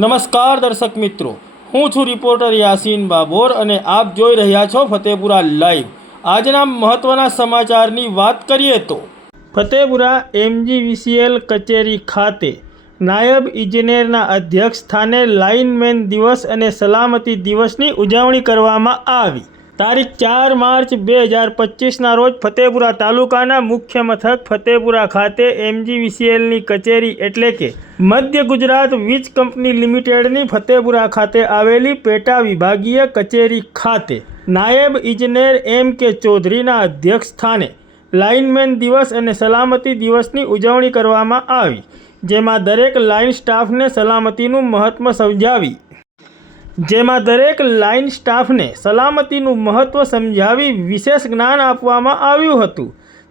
નમસ્કાર દર્શક મિત્રો. હું છું રિપોર્ટર યાસીન બાબોર અને આપ જોઈ રહ્યા છો ફતેપુરા લાઈવ. આજના મહત્ત્વના સમાચારની વાત કરીએ તો, ફતેપુરા એમજીવીસીએલ કચેરી ખાતે નાયબ ઇજનેરના અધ્યક્ષ સ્થાને લાઇનમેન દિવસ અને સલામતી દિવસની ઉજવણી કરવામાં આવી. તારીખ ચાર માર્ચ બે હજાર પચીસના રોજ ફતેપુરા તાલુકાના મુખ્ય મથક ફતેપુરા ખાતે એમજીવીસીએલની કચેરી એટલે કે મધ્ય ગુજરાત વીજ કંપની લિમિટેડની ફતેપુરા ખાતે આવેલી પેટા વિભાગીય કચેરી ખાતે નાયબ ઇજનેર એમ કે ચૌધરીના અધ્યક્ષ સ્થાને લાઇનમેન દિવસ અને સલામતી દિવસની ઉજવણી કરવામાં આવી, જેમાં દરેક લાઇન સ્ટાફને સલામતીનું મહત્ત્વ સમજાવી જેમાં દરેક લાઇન સ્ટાફને સલામતીનું મહત્ત્વ સમજાવી વિશેષ જ્ઞાન આપવામાં આવ્યું હતું.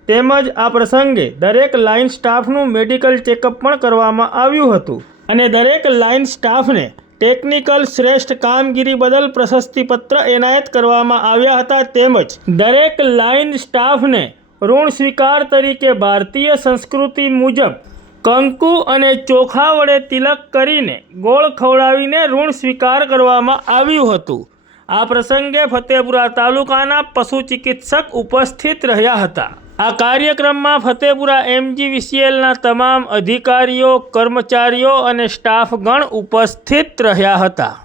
તેમજ આ પ્રસંગે દરેક લાઇન સ્ટાફનું મેડિકલ ચેકઅપ પણ કરવામાં આવ્યું હતું. અને દરેક લાઇન સ્ટાફને ટેકનિકલ શ્રેષ્ઠ કામગીરી બદલ પ્રશસ્તિપત્ર એનાયત કરવામાં આવ્યા હતા. તેમજ દરેક લાઇન સ્ટાફને ઋણ સ્વીકાર તરીકે ભારતીય સંસ્કૃતિ મુજબ કંકુ અને ચોખા વડે તિલક કરીને ગોળ ખવડાવીને ઋણ સ્વીકાર કરવામાં આવ્યું હતું. આ પ્રસંગે ફતેપુરા તાલુકાના પશુ ચિકિત્સક ઉપસ્થિત રહ્યા હતા. આ કાર્યક્રમમાં ફતેપુરા એમજીવીસીએલના તમામ અધિકારીઓ, કર્મચારીઓ અને સ્ટાફગણ ઉપસ્થિત રહ્યા હતા.